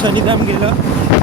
शनिधाम गेलं.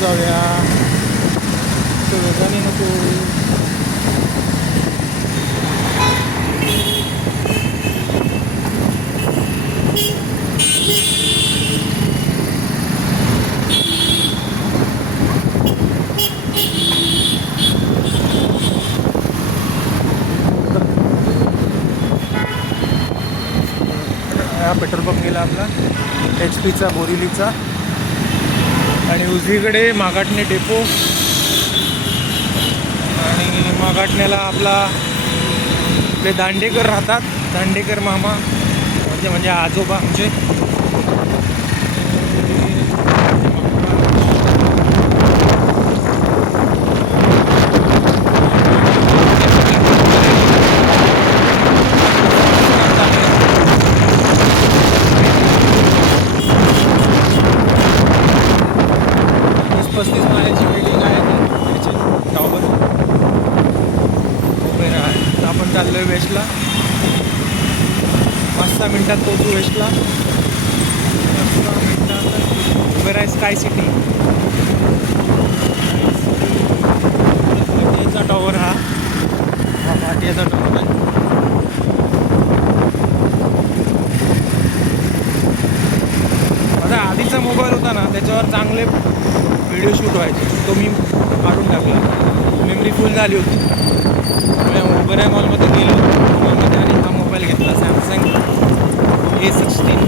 जाऊया. वेगाने नको हा पेट्रोल पंप गेला आपला. एच पीचा बोरिवलीचा आणि उजवीकडे मागाटणे डेपो. आणि मागाटण्याला आपला आपले दांडेकर राहतात. दांडेकर मामा. म्हणजे म्हणजे आजोबा. आमचे तीस पस्तीस माळ्याची बिल्डिंग आहे ती याची टॉवर उबेर आहे तर आपण चाललो आहे वेस्टला. पाच सहा मिनटात पोहोचू वेस्टला. पाच सहा मिनटात उबेर आहे स्काय सिटी भाटियाचा टॉवर हा. हा भाटियाचा टॉवर आहे. माझा आधीचा मोबाईल होता ना त्याच्यावर चांगले व्हिडिओ शूट व्हायचे. तो मी काढून टाकला. मेमरी फुल झाली होती. ओबेराय मॉलमध्ये गेलो. मॉलमध्ये आणि हा मोबाईल घेतला सॅमसंग ए सिक्स्टीन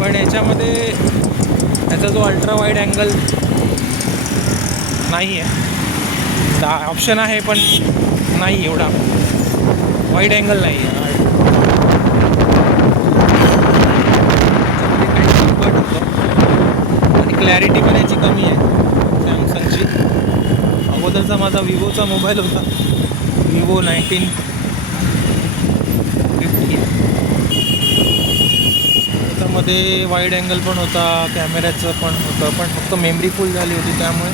पण याच्यामध्ये याचा जो अल्ट्रा वाईड अँगल नाही आहे ऑप्शन आहे पण नाही एवढा. वाईड अँगल नाही आहे आणि क्लॅरिटी पण याची कमी आहे सॅमसंगची अगोदरचा माझा विवोचा मोबाईल होता. Vivo nineteen. फिफ्टी त्याच्यामध्ये वाईड अँगल पण होता कॅमेऱ्याचं पण होतं पण फक्त मेमरी फुल झाली होती त्यामुळे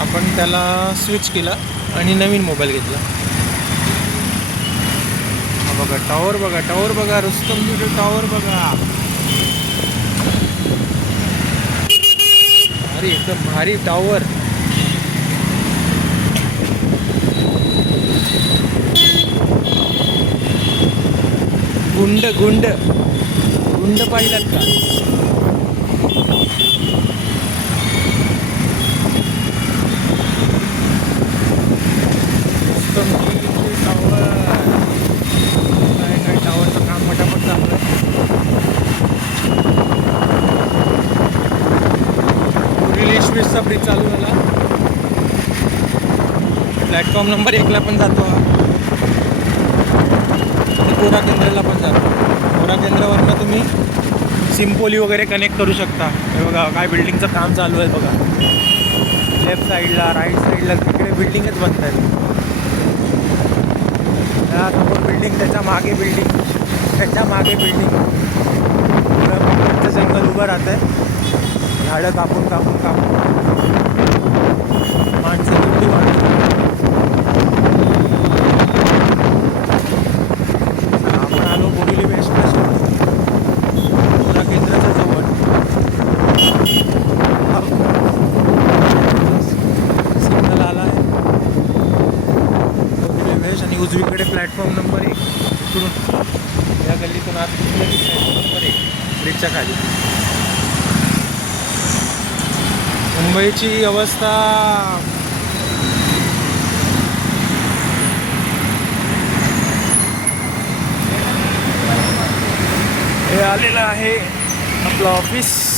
आपण त्याला स्विच केला आणि नवीन मोबाईल घेतला. बघा टॉवर बघा टॉवर बघा रुस्तम टॉवर बघा. भारी एकदम भारी टॉवर गुंड गुंड. गुंड पाहिलात का? टॉवर काय काय टावरचं काम पटापट चालू आहे. रिलीज वीसचा ब्रिज चालू झाला. प्लॅटफॉर्म नंबर एकला पण जातो हा आणि कोरा केंद्राला पण जातो कोरा केंद्रावरनं तुम्ही सिम्पोली वगैरे कनेक्ट करू शकता. हे बघा काय बिल्डिंगचं काम चालू आहे बघा. लेफ्ट साईडला राईट साईडला तिकडे बिल्डिंगच बनत आहेत त्या समोर बिल्डिंग त्याच्यामागे बिल्डिंग त्याच्यामागे बिल्डिंग जंगल उभं राहत आहे झाडं कापून कापून कापून. माणसं किती ब्रिजच्या खाली. मुंबईची अवस्था. हे आलेलं आहे आपलं ऑफिस